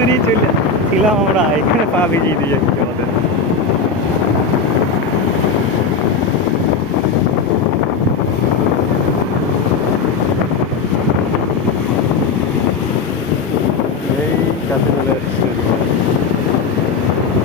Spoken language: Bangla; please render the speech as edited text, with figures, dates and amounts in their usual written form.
দূরই চলে ছিলাম আমরা, এখানে পা ভিজিয়ে দিয়ে যাচ্ছি আমাদের।